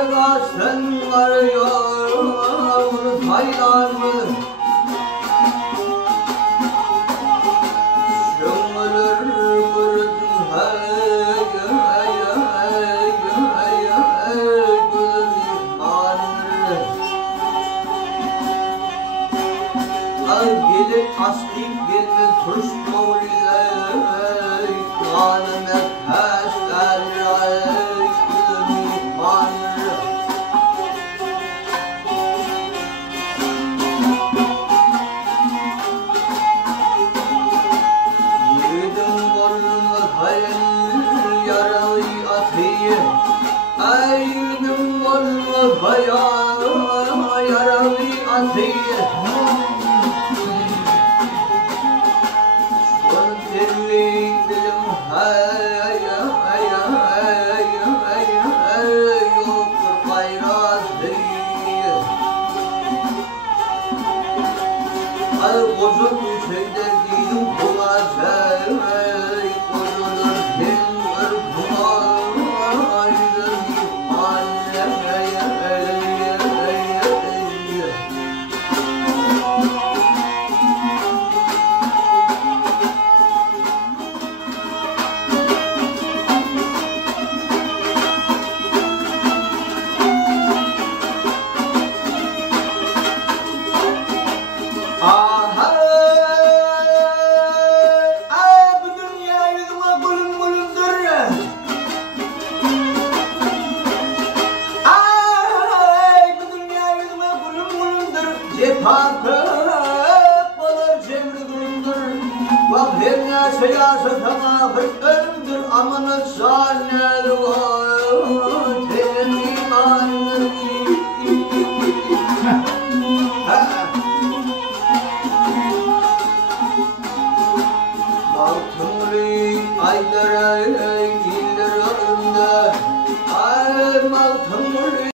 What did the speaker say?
Sen arıyor haylar mı? Şömülür kurdun hey gülüm imanır. Gelip aslayıp gelme turşma ile kanime teşler gülüm imanır. Aydım olma bayağı yaralı atıyı. Son dirlik dilim yoktur bayrağı. Ay bozuk şeyde değilim bulacak. Bozulur dinler bulaydım. Vahirne siyasatına hırkındır amanı zannedir terim imanır. Altın